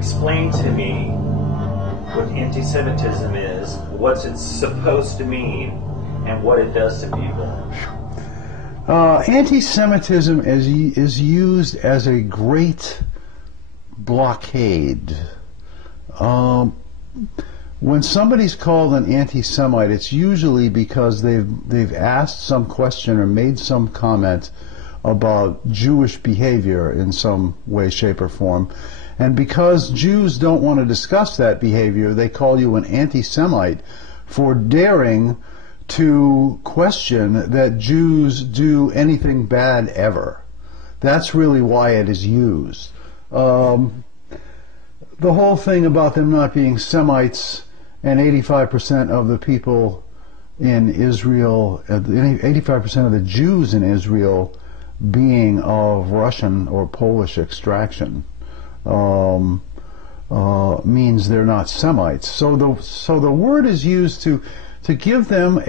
explain to me what anti-Semitism is, what it's supposed to mean, and what it does to people. Anti-Semitism is used as a great blockade. When somebody's called an anti-Semite, it's usually because they've asked some question or made some comment about Jewish behavior in some way, shape, or form. And because Jews don't want to discuss that behavior, they call you an anti-Semite for daring to question that Jews do anything bad ever. That's really why it is used. The whole thing about them not being Semites and 85% of the people in Israel, 85% of the Jews in Israel being of Russian or Polish extraction means they're not Semites. So the word is used to give them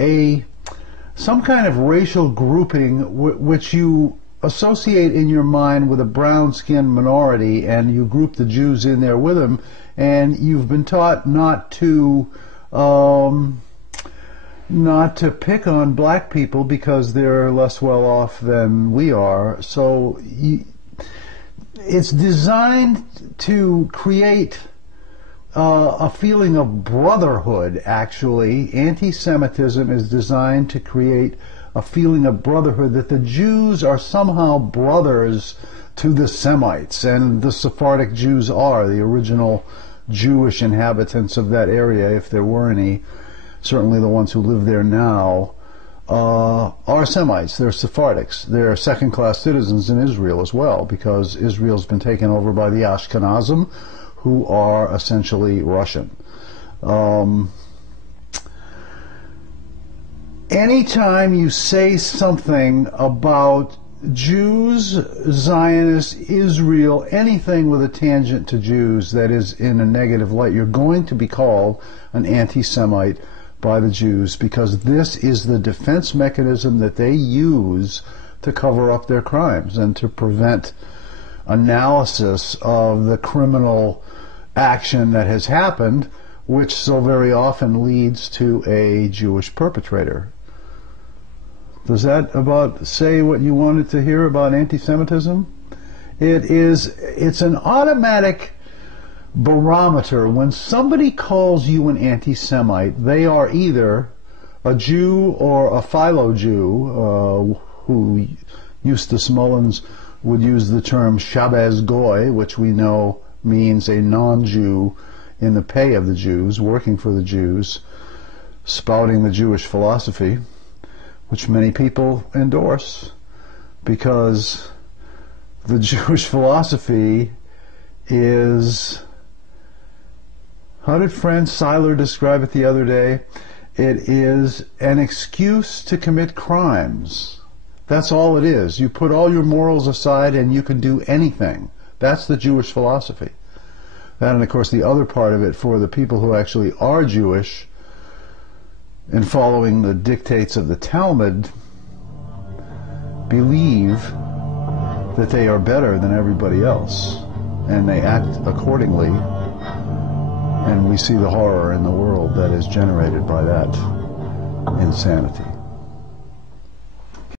some kind of racial grouping which you associate in your mind with a brown-skinned minority, and you group the Jews in there with them, and you've been taught not to pick on black people because they're less well off than we are. So it's designed to create a feeling of brotherhood, actually. Anti-Semitism is designed to create a feeling of brotherhood, that the Jews are somehow brothers to the Semites, and the Sephardic Jews are the original Jewish inhabitants of that area, if there were any. Certainly the ones who live there now are Semites. They're Sephardics. They're second-class citizens in Israel as well, because Israel's been taken over by the Ashkenazim, who are essentially Russian. Anytime you say something about Jews, Zionists, Israel, anything with a tangent to Jews that is in a negative light, you're going to be called an anti-Semite by the Jews, because this is the defense mechanism that they use to cover up their crimes and to prevent analysis of the criminal action that has happened, which so very often leads to a Jewish perpetrator. Does that about say what you wanted to hear about anti-Semitism? It's an automatic barometer. When somebody calls you an anti-Semite, they are either a Jew or a philo-Jew, who Eustace Mullins would use the term Shabbos Goy, which we know means a non-Jew in the pay of the Jews, working for the Jews, spouting the Jewish philosophy, which many people endorse, because the Jewish philosophy is, how did Franz Seiler describe it the other day? It is an excuse to commit crimes. That's all it is. You put all your morals aside and you can do anything. That's the Jewish philosophy. And of course the other part of it, for the people who actually are Jewish and following the dictates of the Talmud, believe that they are better than everybody else, and they act accordingly, and we see the horror in the world that is generated by that insanity.